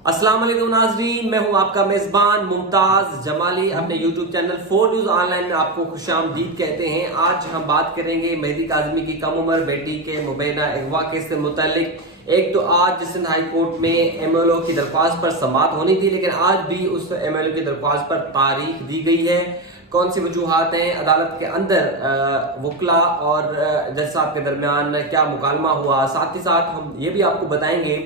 अस्सलाम वालेकुम नाजरीन, मैं हूं आपका मेजबान मुमताज जमाली। अपने यूट्यूब चैनल 4 न्यूज ऑनलाइन में आपको खुशामदीद कहते हैं। आज हम बात करेंगे मेहदी काज़मी की कम उम्र बेटी के मुबैना अगवा केस से मुतालिक। एक तो आज सिंध हाई कोर्ट में एमएलओ की दरख्वास्त पर समाअत होनी थी, लेकिन आज भी उस एमएलओ की दरख्वास्त पर तारीख दी गई है। कौन सी वजूहात हैं, अदालत के अंदर वकला और जज साहब के दरमियान क्या मुकालमा हुआ, साथ ही साथ हम ये भी आपको बताएंगे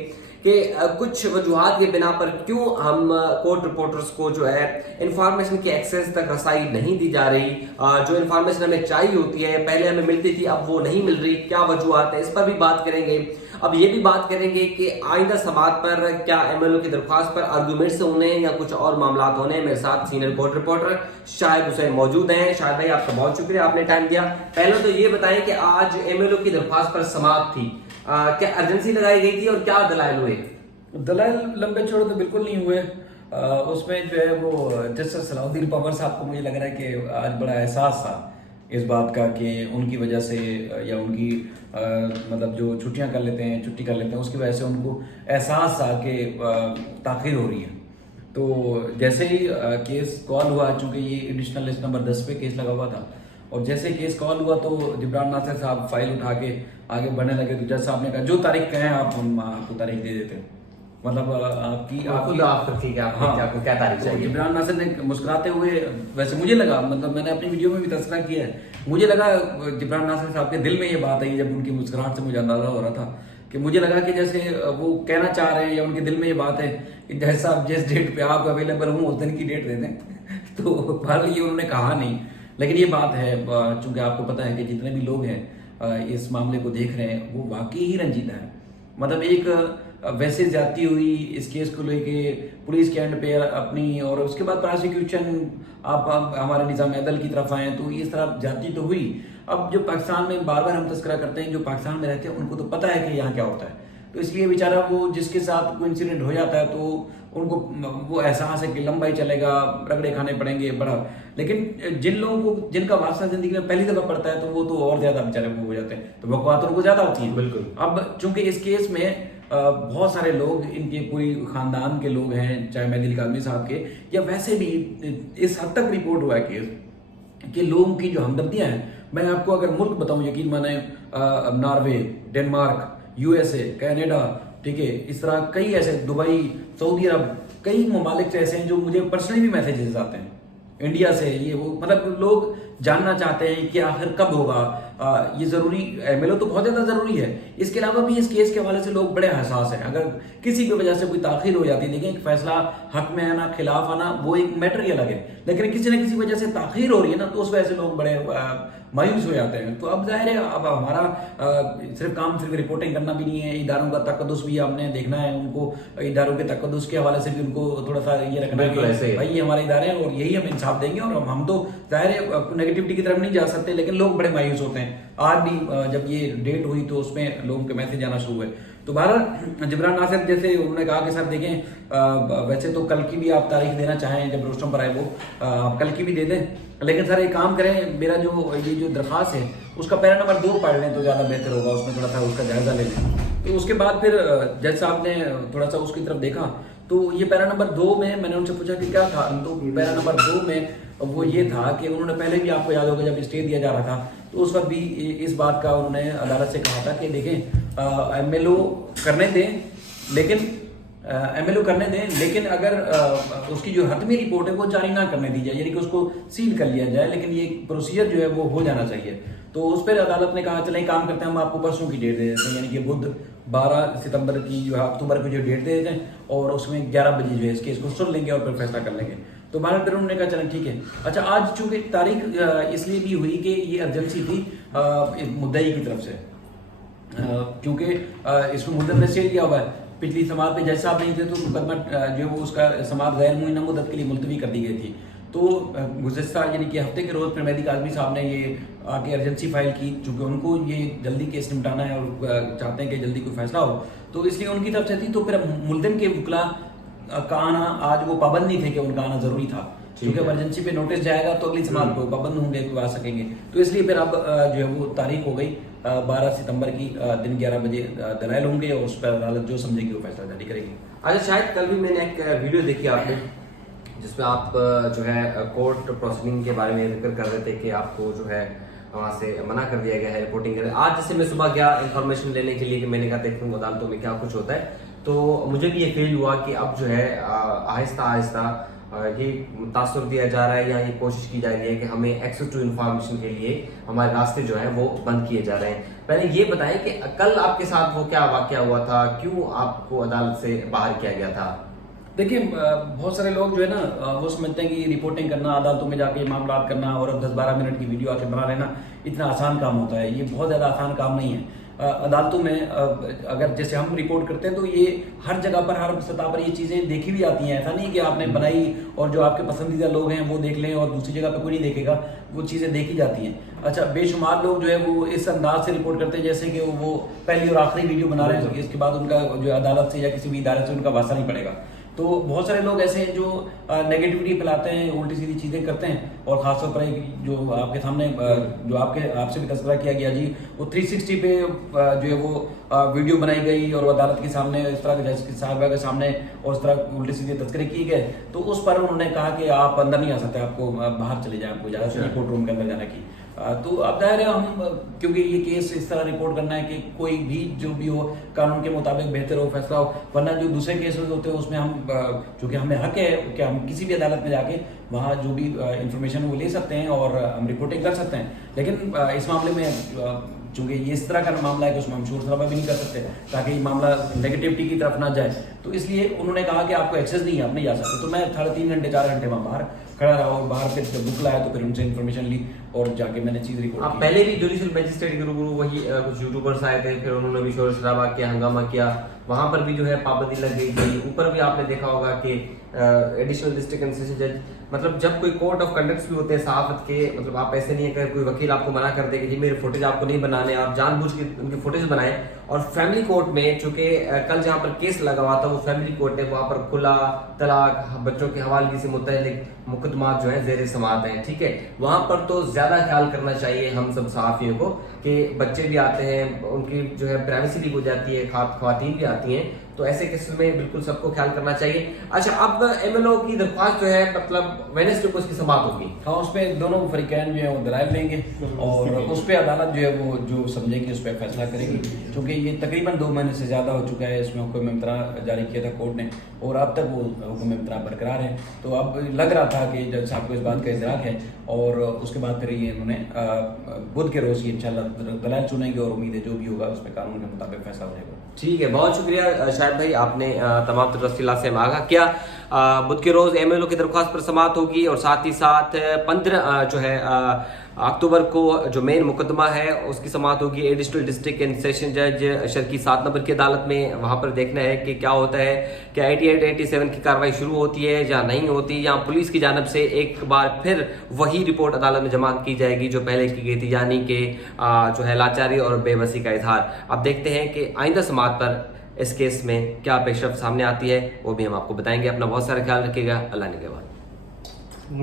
कि कुछ वजूहात के बिना पर क्यों हम कोर्ट रिपोर्टर्स को जो है इंफॉर्मेशन की एक्सेस तक रसाई नहीं दी जा रही। जो इंफॉर्मेशन हमें चाहिए होती है, पहले हमें मिलती थी, अब वो नहीं मिल रही, क्या वजूहात है, इस पर भी बात करेंगे। अब ये भी बात करेंगे कि आइंदा समाअत पर क्या एमएलओ की दरख्वास्त पर आर्गूमेंट्स होने या कुछ और मामला होने। मेरे साथ senior court reporter Shahid Hussain मौजूद हैं। शाहिद भाई, आपका बहुत शुक्रिया, आपने टाइम दिया। पहले तो ये बताएं कि आज एमएलओ की दरख्वास्त पर समाअत थी, क्या अर्जेंसी लगाई गई थी और क्या दलाइल हुए? दलाइल लंबे चौड़े तो बिल्कुल नहीं हुए। उसमें जो है वो जस्टिस सलाउद्दीन पवर साहब को मुझे लग रहा है कि आज बड़ा एहसास था इस बात का कि उनकी वजह से या उनकी मतलब जो छुट्टियां कर लेते हैं, छुट्टी कर लेते हैं, उसकी वजह से उनको एहसास था कि ताख़ीर हो रही है। तो जैसे ही केस कॉल हुआ, चूंकि ये एडिशनल लिस्ट नंबर 10 पे केस लगा हुआ था, और जैसे केस कॉल हुआ तो जिब्रान नासिर साहब फाइल उठा के आगे बढ़ने लगे। तो जज साहब ने कहा जो तारीख कहें आप, हम आपको तारीख दे देते हैं। मतलब ठीक है, आपको क्या तारीख तो चाहिए? जिब्रान नासिर ने मुस्कुराते हुए, वैसे मुझे लगा, मतलब मैंने अपनी वीडियो में भी तस्करा किया है, मुझे लगा जिब्रान नासिर साहब के दिल में ये बात आई। जब उनकी मुस्कुराहट से मुझे अंदाजा हो रहा था कि मुझे लगा कि जैसे वो कहना चाह रहे हैं या उनके दिल में ये बात है कि जज साहब जिस डेट पे आप अवेलेबल हूँ उस दिन की डेट दे दें। तो बहरहाल ये उन्होंने कहा नहीं, लेकिन ये बात है, चूंकि आपको पता है कि जितने भी लोग हैं इस मामले को देख रहे हैं वो वाकई ही रंजीदा है। मतलब एक वैसे ज्यादती हुई इस केस को लेके पुलिस के एंड पे अपनी, और उसके बाद प्रोसिक्यूशन आप हमारे निज़ाम अदल की तरफ आए तो इस तरह ज्यादती तो हुई। अब जो पाकिस्तान में बार बार हम तस्करा करते हैं, जो पाकिस्तान में रहते हैं उनको तो पता है कि यहाँ क्या होता है, तो इसलिए बेचारा वो जिसके साथ कोई इंसिडेंट हो जाता है तो उनको वो एहसास है कि लंबा ही चलेगा, रगड़े खाने पड़ेंगे बड़ा। लेकिन जिन लोगों को, जिनका वास्ता जिंदगी में पहली दफा पड़ता है, तो वो तो और ज्यादा बेचारे वो हो जाते हैं, तो बकवास उनको ज्यादा होती है। बिल्कुल। अब चूंकि इस केस में बहुत सारे लोग, इनके पूरी खानदान के लोग हैं, चाहे मेहदी काज़मी साहब के, या वैसे भी इस हद तक रिपोर्ट हुआ है केस कि लोगों की जो हमदर्दियां हैं, मैं आपको अगर मुल्क बताऊं, यकीन माने नॉर्वे, डेनमार्क, यूएसए, कनाडा, ठीक है, इस तरह कई ऐसे, दुबई, सऊदी अरब, कई ममालिक से ऐसे हैं जो मुझे पर्सनली भी मैसेजेस आते हैं इंडिया से, ये वो, मतलब लोग जानना चाहते हैं कि आखिर कब होगा। ये जरूरी, एमएलओ तो बहुत ज्यादा जरूरी है। इसके अलावा भी इस केस के हवाले से लोग बड़े हसास हैं। अगर किसी की वजह से कोई ताखीर हो जाती है, देखिए एक फैसला हक में आना, खिलाफ आना, वो एक मैटर ही अलग है, लेकिन किसी न किसी वजह से ताखीर हो रही है ना, तो उस वजह से लोग बड़े मायूस हो जाते हैं। तो अब जाहिर है, अब हमारा सिर्फ काम सिर्फ रिपोर्टिंग करना भी नहीं है, इदारों का तकद्दुस भी हमने देखना है, उनको इदारों के तकद्दुस के हवाले से भी उनको थोड़ा सा ये रखना है कि भाई ये हमारे इदारे हैं और यही हम इंसाफ देंगे, और हम तो जाहिर है नेगेटिविटी की तरफ नहीं जा सकते, लेकिन लोग बड़े मायूस होते हैं। आज भी जब ये डेट हुई तो उसमें लोगों के मैसेज आना शुरू हुए। तो बहरहाल जिब्रान नासिर जैसे उन्होंने कहा कि सर देखें, वैसे तो कल की भी आप तारीख देना चाहें, जब रोस्टम पर आए वो आप कल की भी दे दें, लेकिन सर एक काम करें, मेरा ये जो दरख्वास्त है उसका पैरा नंबर 2 पढ़ लें तो ज़्यादा बेहतर होगा, उसमें थोड़ा सा उसका जायजा ले लें। तो उसके बाद फिर जज साहब ने थोड़ा सा उसकी तरफ देखा, तो ये पैरा नंबर 2 में मैंने उनसे पूछा कि क्या था, तो पैरा नंबर 2 में वो ये था कि उन्होंने पहले भी, आपको याद होगा जब स्टे दिया जा रहा था, तो उस वक्त भी इस बात का उन्होंने अदालत से कहा था कि देखें एमएलओ करने दें, लेकिन एमएलओ करने दें, लेकिन अगर उसकी जो हतमी रिपोर्ट है वो जारी ना करने दी जाए, यानी कि उसको सील कर लिया जाए, लेकिन ये प्रोसीजर जो है वो हो जाना चाहिए। तो उस पर अदालत ने कहा चलें काम करते हैं, हम आपको परसों की डेट दे देते हैं, यानी कि बुध 12 सितंबर की जो है, अक्टूबर की जो डेट दे देते हैं, और उसमें 11 बजे जो है इस केस को सुन लेंगे और फिर फैसला कर लेंगे। तो भारत फिर उन्होंने कहा चलें ठीक है। अच्छा, आज चूंकि तारीख इसलिए भी हुई कि ये अर्जेंसी थी मुद्दई की तरफ से, क्योंकि इसमें मुद्दत में स्टे दिया हुआ है। पिछली समाअत पे जज साहब नहीं थे तो मुकदमा जो वो उसका समाअत गैर मुइन्ना मुद्दत के लिए मुलतवी कर दी गई थी। तो गुज़श्ता यानी कि हफ्ते के रोज़ फिर मेहदी काज़मी साहब ने ये आके अर्जेंसी फाइल की, चूँकि उनको ये जल्दी केस निपटाना है और चाहते हैं कि जल्दी कोई फैसला हो, तो इसलिए उनकी तरफ से थी। तो फिर मुल्ज़िम के वकला का आना, आज वो पाबंद नहीं थे कि उनका आना ज़रूरी था, क्योंकि इमरजेंसी पे नोटिस जाएगा तो अगली समात को पाबंद होंगे, तो आ सकेंगे। तो इसलिए फिर अब जो है वो तारीख हो गई 12 सितंबर की, दिन 11 बजे दलाइल होंगे और उस पर अदालत जो समझेगी वो फैसला जारी करेगी। अच्छा, शायद कल भी मैंने एक वीडियो देखी आपने जिसमें आप जो है कोर्ट प्रोसीडिंग के बारे में जिक्र कर रहे थे कि आपको जो है वहाँ से मना कर दिया गया है रिपोर्टिंग करने। आज जैसे मैं सुबह गया इन्फॉर्मेशन लेने के लिए कि मैंने कहा देखूँ अदालतों में क्या कुछ होता है, तो मुझे भी ये फील हुआ कि अब जो है आहिस्ता आहिस्ता ये तासुर दिया जा रहा है या ये कोशिश की जा रही है कि हमें एक्सेस टू इन्फॉर्मेशन के लिए हमारे रास्ते जो है वो बंद किए जा रहे हैं। पहले ये बताएं कि कल आपके साथ वो क्या वाकया हुआ था, क्यों आपको अदालत से बाहर किया गया था? देखिए, बहुत सारे लोग जो है ना वो समझते हैं कि रिपोर्टिंग करना, अदालतों में जाके मामला करना और 10-12 मिनट की वीडियो आके बना लेना इतना आसान काम होता है। ये बहुत ज़्यादा आसान काम नहीं है। अदालतों में अगर जैसे हम रिपोर्ट करते हैं तो ये हर जगह पर, हर सतह पर ये चीज़ें देखी भी आती हैं। ऐसा नहीं कि आपने बनाई और जो आपके पसंदीदा लोग हैं वो देख लें और दूसरी जगह पर कोई नहीं देखेगा, वो चीज़ें देखी जाती हैं। अच्छा, बेशुमार लोग जो है वो इस अंदाज से रिपोर्ट करते हैं जैसे कि वो पहली और आखिरी वीडियो बना रहे हैं, इसके बाद उनका जो अदालत से या किसी भी इदारे से उनका वास्ता नहीं पड़ेगा। तो बहुत सारे लोग ऐसे हैं जो नेगेटिविटी फैलाते हैं, उल्टी सीधी चीज़ें करते हैं। और खासतौर पर जो आपके सामने जो आपसे भी तस्करा किया गया जी, वो 360 पे जो है वो वीडियो बनाई गई और अदालत के सामने इस तरह जज साहब के सामने और इस तरह उल्टी सीधे तस्करे किए गए। तो उस पर उन्होंने कहा कि आप अंदर नहीं आ सकते, आपको बाहर चले जाए, आपको इजाजत नहीं कोर्ट रूम के अंदर जाने की। तो अब जाहिर है हम, क्योंकि ये केस इस तरह रिपोर्ट करना है कि कोई भी जो भी हो कानून के मुताबिक बेहतर हो फैसला हो, वरना जो दूसरे केसेस होते हैं उसमें हम, चूँकि हमें हक है कि हम किसी भी अदालत में जाके वहाँ जो भी इंफॉर्मेशन वो ले सकते हैं और हम रिपोर्टिंग कर सकते हैं। लेकिन इस मामले में चूँकि ये इस तरह का मामला है कि उसमें हम शोर शराबा भी नहीं कर सकते ताकि ये मामला नेगेटिविटी की तरफ ना जाए, तो इसलिए उन्होंने कहा कि आपको एक्सेस नहीं है, आप नहीं जा सकते। तो मैं 3.5 घंटे 4 घंटे वहाँ बाहर खड़ा रहा और बाहर फिर जब बुक लाया तो फिर उनसे इन्फॉर्मेशन ली और जाके मैंने चीज़ रिकॉर्ड की। पहले भी जुडिशियल मैजिस्ट्रेट के रूबरू वही कुछ यूट्यूबर्स आए थे, फिर उन्होंने भी शोर शराबा किया, हंगामा किया, वहां पर भी जो है पाबंदी लग गई थी। ऊपर भी आपने देखा होगा कि एडिशनल डिस्ट्रिक्ट एंड सेशन जज, मतलब जब कोई कोर्ट ऑफ कंडक्ट्स भी होते हैं सहाफत के, मतलब आप ऐसे नहीं है कि कोई वकील आपको मना कर दे कि जी मेरे फुटेज आपको नहीं बनाने, आप जानबूझ के उनके फुटेज बनाए। और फैमिली कोर्ट में चूंकि कल जहाँ पर केस लगा हुआ था वो फैमिली कोर्ट है, वहाँ पर खुला तलाक, बच्चों की हवालगी से मुतल्लिक मुकदमा जो है जेर समात हैं, ठीक है। वहाँ पर तो ज्यादा ख्याल करना चाहिए हम सब सहाफियों को कि बच्चे भी आते हैं, उनकी जो है प्राइवेसी भी हो जाती है, खवातीन भी आती हैं, तो ऐसे केसेस में बिल्कुल सबको ख्याल करना चाहिए। अच्छा, अब एमएलओ की दरख्वास्त जो है मतलब वेडनेसडे को उसकी समाप्त होगी। हाँ, उसमें दोनों फरीकैन जो है वो दलाइल लेंगे और उस पर अदालत जो है वो जो समझेगी उस पर फैसला करेगी। क्योंकि ये तकरीबन 2 महीने से ज़्यादा हो चुका है, इसमें हुक्म इम्तरा जारी किया था कोर्ट ने और अब तक वो हुक्म इम्तरा बरकरार है। तो अब लग रहा था कि जज साहब को इस बात का इदराक है और उसके बाद फिर ये इन्होंने बुध के रोज़ ये इंशाल्लाह दलाइल चुनेंगे और उम्मीद है जो भी होगा उस पर कानून के मुताबिक फैसला हो जाएगा। ठीक है, बहुत शुक्रिया शाहिद भाई, आपने तमाम तफसीलात से आगाह किया। बुध के रोज एमएलओ की दरख्वास्त पर समाप्त होगी और साथ ही साथ 15 जो है अक्टूबर को जो मेन मुकदमा है उसकी समाप्त होगी एडिशनल डिस्ट्रिक्ट एंड सेशन जज शर्की 7 नंबर की अदालत में। वहां पर देखना है कि क्या होता है, क्या 88-87 की कार्रवाई शुरू होती है या नहीं होती, या पुलिस की जानब से एक बार फिर वही रिपोर्ट अदालत में जमा की जाएगी जो पहले की गई थी, यानी कि जो है लाचारी और बेबसी का इजहार। अब देखते हैं कि आइंदा समात पर इस केस में क्या पेशरफ्त सामने आती है, वो भी हम आपको बताएंगे। अपना बहुत सारा ख्याल रखिएगा। अल्लाह निगहबान।